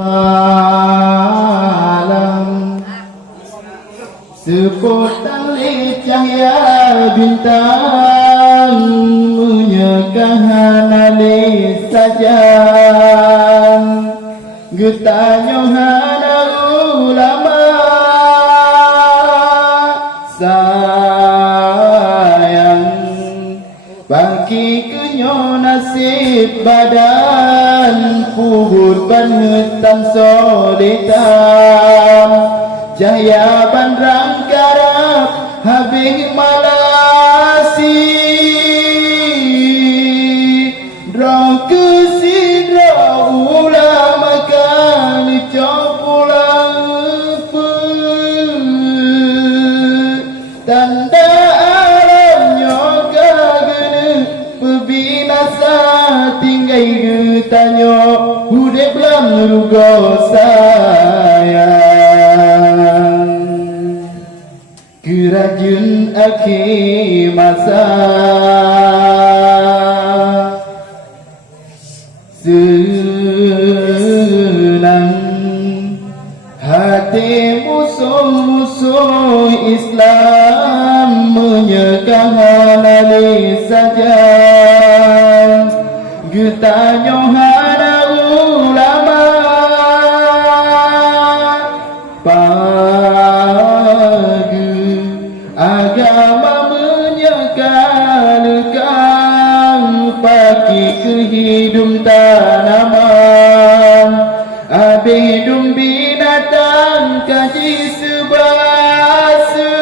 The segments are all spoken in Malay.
Malam sepotong cahaya bintang menyekahan alis sajan getanyohana ulama sayang bagi kenyo nasib badan kubur banhetan solitan jaya bandrang karap habis malasi drong kesidra ulama kan copulang tanda alamnya kagene pebinasa tinggai getanyo hudep lam rugo sayang kerajun akhir masa senang hati musuh-musuh Islam menyekahan alis saja getanyohana ulama pagi agama menyekalkan pagi kehidupan tanaman abidum binatang kaji sebasa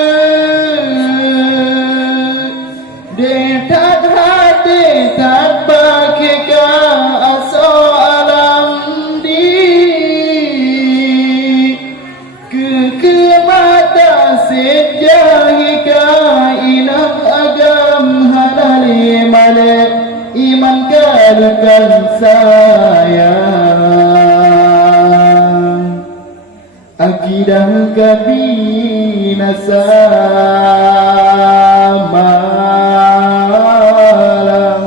detat hati tak bakika aso alam di kekemata sejahika inam agam hanali malik iman kalukan sayang akidah kabinasa malam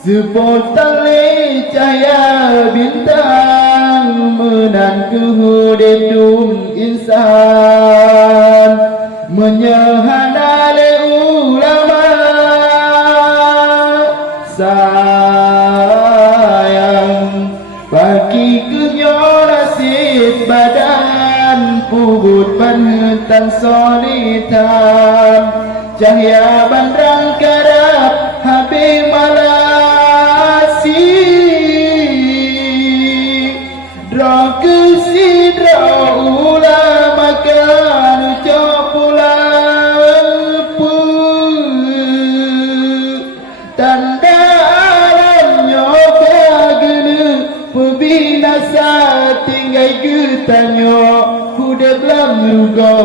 sepotong cahaya bintang menantu hudedum insan menyehana le ulama sayang bagi kenyo nasib badan pubut banhetan solitan cahaya bandrang karap habis malasi drong kesidra ulama kan copulang tanda alamnya kagene pebinasa tinggai getanyo hudep lam rugo